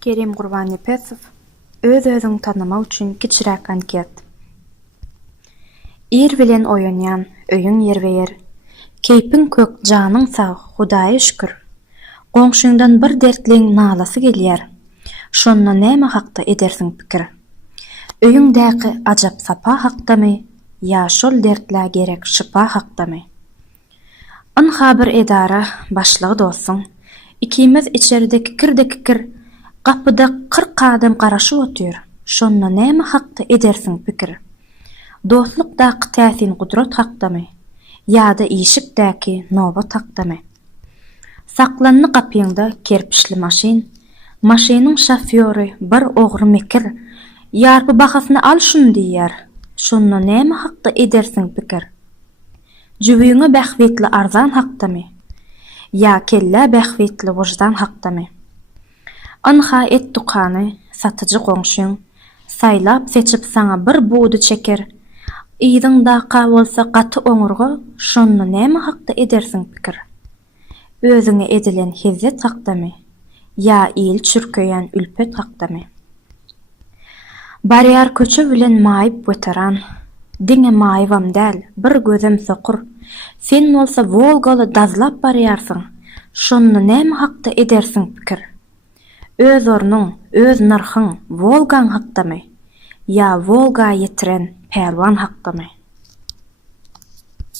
Kerim Gurbanypesov öz-özüň tanımak üçin kiçiräk anket. Ir bilen oýanýan, öýüň ýerbeýer. Keýpiň kök, janyň sag, Hudaýa şükür. Goňşuňdan bir dertliň nalasy gelýär. Şonda näme hakda edersiň pikir? Öýüňdäki ajap sapa hakdamy, ýa şol dertlä gerek şipa hakdamy? Anha bir edara başlygy bolsun. Ikimiz içerideki kir gapyda 40 adam garaşyp otýar. Şonda näme hakda edersiň pikir? Dostlukdaky täsin gudrat hakdamy? Ýa-da işikdäki nobat hakdamy? Saklanny gapyňda kerpişli maşin, maşynyň şoföri bir ogry mekir, ýarpy bahasyny al şunu diýär. Şonda näme hakda edersiň pikir? Jübüňe bähwetli arzan hakdamy? Ýa kelle bähwetli wujdan hakdamy? Anha et dukany, satyjy goňşuň, saýlap seçip saňa bir buğdy çeker, ýyzyňda bolsa gaty oňurga, şonda näme hakda edersiň pikir? Özüňe edilen hizzet hakdamy? Ýa il çürkeýän ülpet hakdamy? Barýar köçe bilen maýyp göteran, diňe maýywam däl, bir gözüm sokur. Sen bolsa Volgaly dazlap barýarsyň, şonda näme hakda edersiň pikir? Öz ornuň, öz narhyň Volgaň hakdamy? Ýa Volga ýetiren pelwan hakdamy?